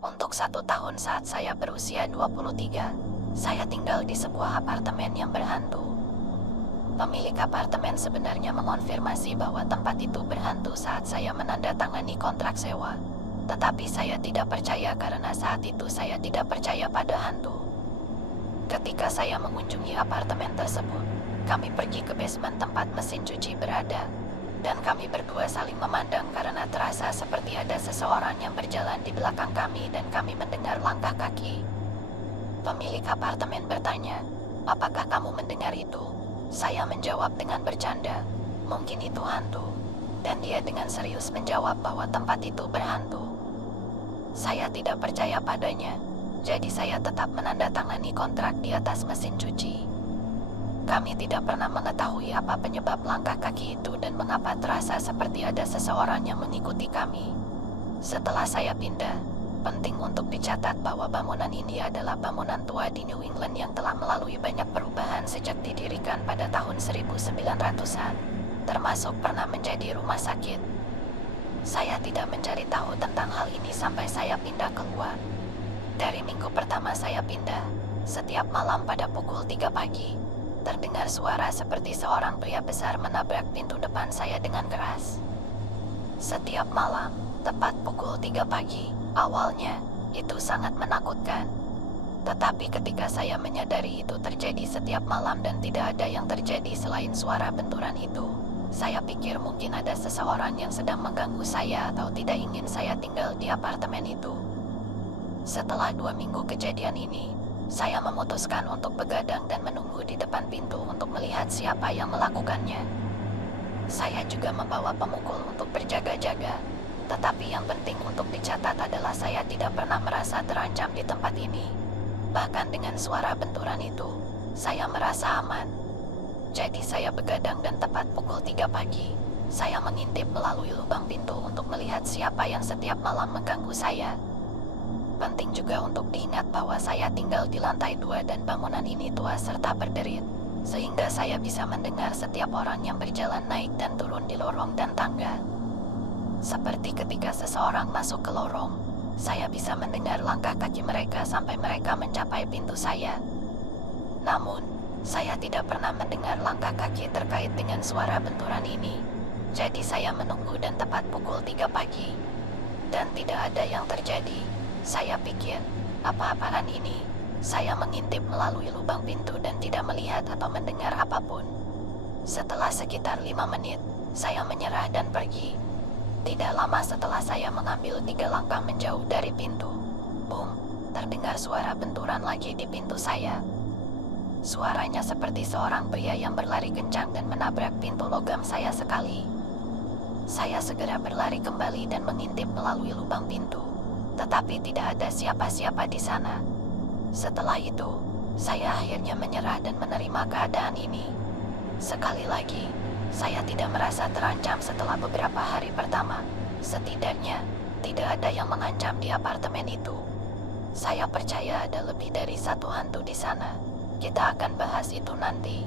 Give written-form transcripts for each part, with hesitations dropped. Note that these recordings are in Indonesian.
Untuk 1 tahun saat saya berusia 23, saya tinggal di sebuah apartemen yang berhantu. Pemilik apartemen sebenarnya mengonfirmasi bahwa tempat itu berhantu saat saya menandatangani kontrak sewa. Tetapi saya tidak percaya karena saat itu saya tidak percaya pada hantu. Ketika saya mengunjungi apartemen tersebut, kami pergi ke basement tempat mesin cuci berada. Dan kami berdua saling memandang karena terasa seperti ada seseorang yang berjalan di belakang kami dan kami mendengar langkah kaki. Pemilik apartemen bertanya, "Apakah kamu mendengar itu?" Saya menjawab dengan bercanda, "Mungkin itu hantu." Dan dia dengan serius menjawab bahwa tempat itu berhantu. Saya tidak percaya padanya, jadi saya tetap menandatangani kontrak di atas mesin cuci. Kami tidak pernah mengetahui apa penyebab langkah kaki itu dan mengapa terasa seperti ada seseorang yang mengikuti kami. Setelah saya pindah, penting untuk dicatat bahwa bangunan ini adalah bangunan tua di New England yang telah melalui banyak perubahan sejak didirikan pada tahun 1900-an, termasuk pernah menjadi rumah sakit. Saya tidak mencari tahu tentang hal ini sampai saya pindah keluar. Dari minggu pertama saya pindah, setiap malam pada pukul 3 pagi, terdengar suara seperti seorang pria besar menabrak pintu depan saya dengan keras. Setiap malam, tepat pukul 3 pagi, awalnya, itu sangat menakutkan. Tetapi ketika saya menyadari itu terjadi setiap malam dan tidak ada yang terjadi selain suara benturan itu, saya pikir mungkin ada seseorang yang sedang mengganggu saya atau tidak ingin saya tinggal di apartemen itu. Setelah 2 minggu kejadian ini, saya memutuskan untuk begadang dan menunggu di depan pintu untuk melihat siapa yang melakukannya. Saya juga membawa pemukul untuk berjaga-jaga, tetapi yang penting untuk dicatat adalah saya tidak pernah merasa terancam di tempat ini. Bahkan dengan suara benturan itu, saya merasa aman. Jadi saya begadang dan tepat pukul 3 pagi, saya mengintip melalui lubang pintu untuk melihat siapa yang setiap malam mengganggu saya. Penting juga untuk diingat bahwa saya tinggal di lantai 2 dan bangunan ini tua serta berderit, sehingga saya bisa mendengar setiap orang yang berjalan naik dan turun di lorong dan tangga. Seperti ketika seseorang masuk ke lorong, saya bisa mendengar langkah kaki mereka sampai mereka mencapai pintu saya. Namun, saya tidak pernah mendengar langkah kaki terkait dengan suara benturan ini. Jadi saya menunggu dan tepat pukul 3 pagi. Dan tidak ada yang terjadi. Saya pikir, apa-apaan ini? Saya mengintip melalui lubang pintu dan tidak melihat atau mendengar apapun. Setelah sekitar 5 menit, saya menyerah dan pergi. Tidak lama setelah saya mengambil 3 langkah menjauh dari pintu, boom, terdengar suara benturan lagi di pintu saya. Suaranya seperti seorang pria yang berlari kencang dan menabrak pintu logam saya sekali. Saya segera berlari kembali dan mengintip melalui lubang pintu. Tetapi tidak ada siapa-siapa di sana. Setelah itu, saya akhirnya menyerah dan menerima keadaan ini. Sekali lagi, saya tidak merasa terancam setelah beberapa hari pertama. Setidaknya, tidak ada yang mengancam di apartemen itu. Saya percaya ada lebih dari satu hantu di sana. Kita akan bahas itu nanti.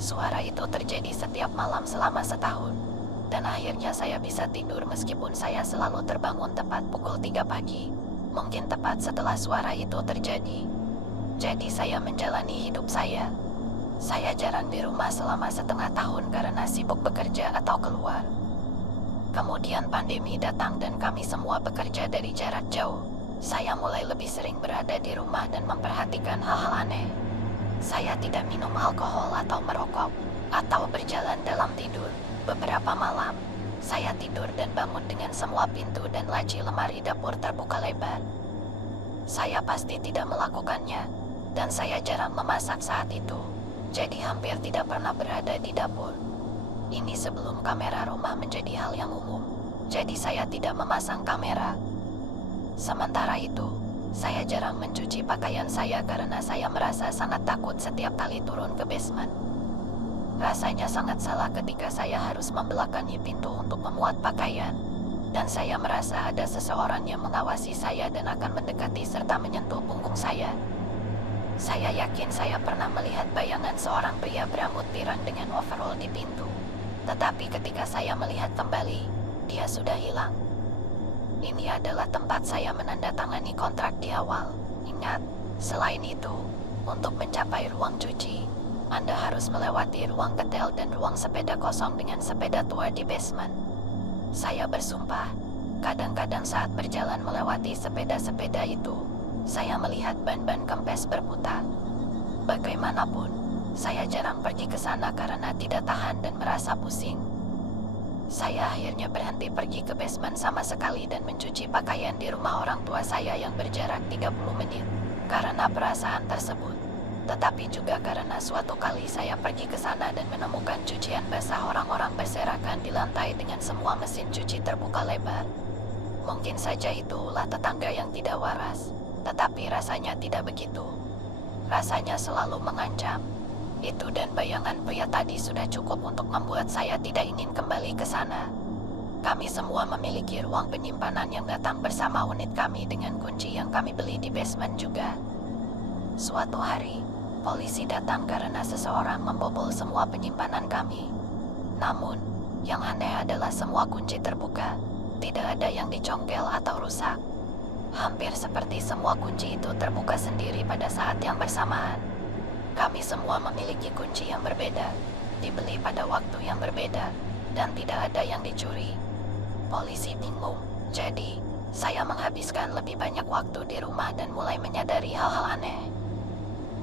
Suara itu terjadi setiap malam selama setahun. Dan akhirnya saya bisa tidur meskipun saya selalu terbangun tepat pukul 3 pagi. Mungkin tepat setelah suara itu terjadi. Jadi saya menjalani hidup saya. Saya jarang di rumah selama setengah tahun karena sibuk bekerja atau keluar. Kemudian pandemi datang dan kami semua bekerja dari jarak jauh. Saya mulai lebih sering berada di rumah dan memperhatikan hal-hal aneh. Saya tidak minum alkohol atau merokok, atau berjalan dalam tidur. Beberapa malam, saya tidur dan bangun dengan semua pintu dan laci lemari dapur terbuka lebar. Saya pasti tidak melakukannya, dan saya jarang memasak saat itu, jadi hampir tidak pernah berada di dapur. Ini sebelum kamera rumah menjadi hal yang umum, jadi saya tidak memasang kamera. Sementara itu, saya jarang mencuci pakaian saya karena saya merasa sangat takut setiap kali turun ke basement. Rasanya sangat salah ketika saya harus membelakangi pintu untuk memuat pakaian, dan saya merasa ada seseorang yang mengawasi saya dan akan mendekati serta menyentuh punggung saya. Saya yakin saya pernah melihat bayangan seorang pria berambut pirang dengan overall di pintu, tetapi ketika saya melihat kembali, dia sudah hilang. Ini adalah tempat saya menandatangani kontrak di awal. Ingat, selain itu, untuk mencapai ruang cuci, Anda harus melewati ruang ketel dan ruang sepeda kosong dengan sepeda tua di basement. Saya bersumpah, kadang-kadang saat berjalan melewati sepeda-sepeda itu, saya melihat ban-ban kempes berputar. Bagaimanapun, saya jarang pergi ke sana karena tidak tahan dan merasa pusing. Saya akhirnya berhenti pergi ke basement sama sekali dan mencuci pakaian di rumah orang tua saya yang berjarak 30 menit karena perasaan tersebut. Tetapi juga karena suatu kali saya pergi ke sana dan menemukan cucian basah orang-orang berserakan di lantai dengan semua mesin cuci terbuka lebar. Mungkin saja itu ulah tetangga yang tidak waras, tetapi rasanya tidak begitu. Rasanya selalu mengancam. Itu dan bayangan pria tadi sudah cukup untuk membuat saya tidak ingin kembali ke sana. Kami semua memiliki ruang penyimpanan yang datang bersama unit kami dengan kunci yang kami beli di basement juga. Suatu hari, polisi datang karena seseorang membobol semua penyimpanan kami. Namun, yang aneh adalah semua kunci terbuka. Tidak ada yang dicongkel atau rusak. Hampir seperti semua kunci itu terbuka sendiri pada saat yang bersamaan. Kami semua memiliki kunci yang berbeda, dibeli pada waktu yang berbeda, dan tidak ada yang dicuri. Polisi bingung, jadi saya menghabiskan lebih banyak waktu di rumah dan mulai menyadari hal-hal aneh.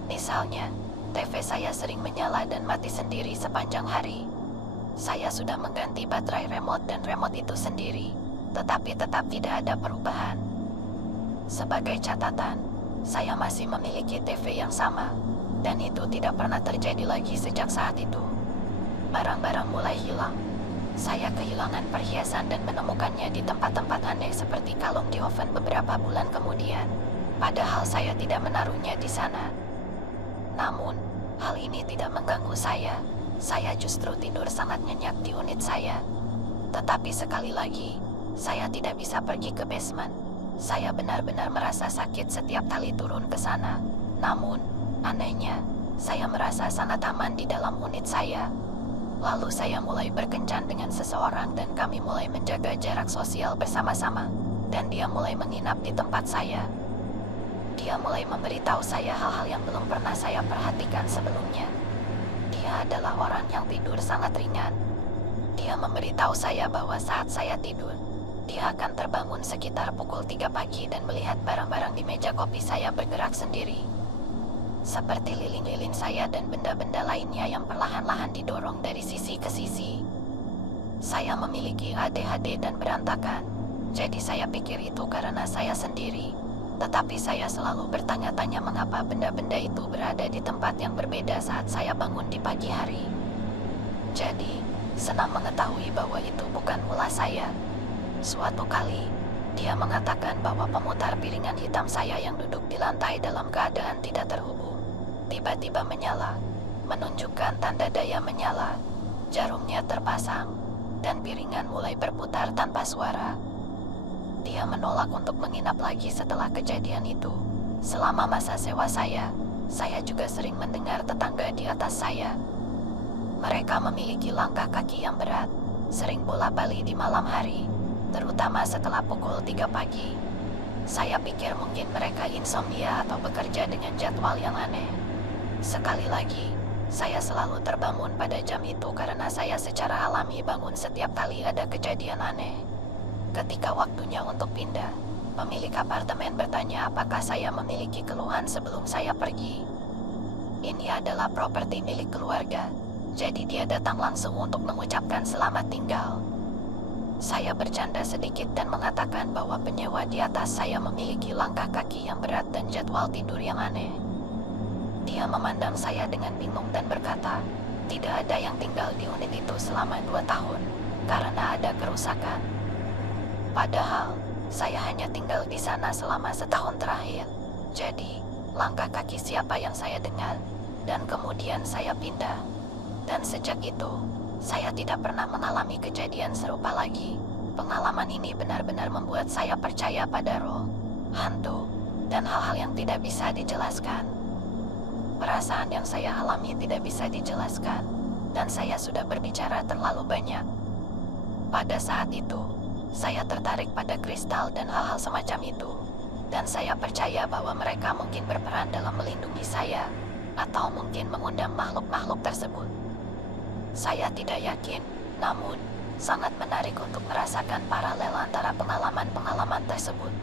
Misalnya, TV saya sering menyala dan mati sendiri sepanjang hari. Saya sudah mengganti baterai remote dan remote itu sendiri, tetapi tetap tidak ada perubahan. Sebagai catatan, saya masih memiliki TV yang sama, dan itu tidak pernah terjadi lagi sejak saat itu. Barang-barang mulai hilang. Saya kehilangan perhiasan dan menemukannya di tempat-tempat aneh seperti kalung di oven beberapa bulan kemudian, padahal saya tidak menaruhnya di sana. Namun, hal ini tidak mengganggu saya. Saya justru tidur sangat nyenyak di unit saya. Tetapi sekali lagi, saya tidak bisa pergi ke basement. Saya benar-benar merasa sakit setiap kali turun ke sana. Namun, anehnya, saya merasa sangat aman di dalam unit saya. Lalu saya mulai berkencan dengan seseorang dan kami mulai menjaga jarak sosial bersama-sama. Dan dia mulai menginap di tempat saya. Dia mulai memberitahu saya hal-hal yang belum pernah saya perhatikan sebelumnya. Dia adalah orang yang tidur sangat ringan. Dia memberitahu saya bahwa saat saya tidur, dia akan terbangun sekitar pukul 3 pagi dan melihat barang-barang di meja kopi saya bergerak sendiri. Seperti lilin-lilin saya dan benda-benda lainnya yang perlahan-lahan didorong dari sisi ke sisi. Saya memiliki ADHD dan berantakan, jadi saya pikir itu karena saya sendiri. Tetapi saya selalu bertanya-tanya mengapa benda-benda itu berada di tempat yang berbeda saat saya bangun di pagi hari. Jadi, senang mengetahui bahwa itu bukan ulah saya. Suatu kali, dia mengatakan bahwa pemutar piringan hitam saya yang duduk di lantai dalam keadaan tidak terhubung tiba-tiba menyala, menunjukkan tanda daya menyala. Jarumnya terpasang, dan piringan mulai berputar tanpa suara. Dia menolak untuk menginap lagi setelah kejadian itu. Selama masa sewa saya juga sering mendengar tetangga di atas saya. Mereka memiliki langkah kaki yang berat, sering bola-balik di malam hari, terutama setelah pukul 3 pagi. Saya pikir mungkin mereka insomnia atau bekerja dengan jadwal yang aneh. Sekali lagi, saya selalu terbangun pada jam itu karena saya secara alami bangun setiap kali ada kejadian aneh. Ketika waktunya untuk pindah, pemilik apartemen bertanya apakah saya memiliki keluhan sebelum saya pergi. Ini adalah properti milik keluarga, jadi dia datang langsung untuk mengucapkan selamat tinggal. Saya bercanda sedikit dan mengatakan bahwa penyewa di atas saya memiliki langkah kaki yang berat dan jadwal tidur yang aneh. Dia memandang saya dengan bingung dan berkata, tidak ada yang tinggal di unit itu selama 2 tahun, karena ada kerusakan. Padahal, saya hanya tinggal di sana selama setahun terakhir. Jadi, langkah kaki siapa yang saya dengar, dan kemudian saya pindah. Dan sejak itu, saya tidak pernah mengalami kejadian serupa lagi. Pengalaman ini benar-benar membuat saya percaya pada roh, hantu, dan hal-hal yang tidak bisa dijelaskan. Perasaan yang saya alami tidak bisa dijelaskan, dan saya sudah berbicara terlalu banyak. Pada saat itu, Saya tertarik pada kristal dan hal-hal semacam itu. Dan saya percaya bahwa mereka mungkin berperan dalam melindungi saya, atau mungkin mengundang makhluk-makhluk tersebut. Saya tidak yakin, namun sangat menarik untuk merasakan paralel antara pengalaman-pengalaman tersebut.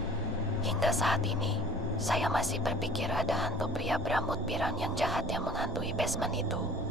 Hingga saat ini, saya masih berpikir ada hantu pria berambut pirang yang jahat yang menghantui basement itu.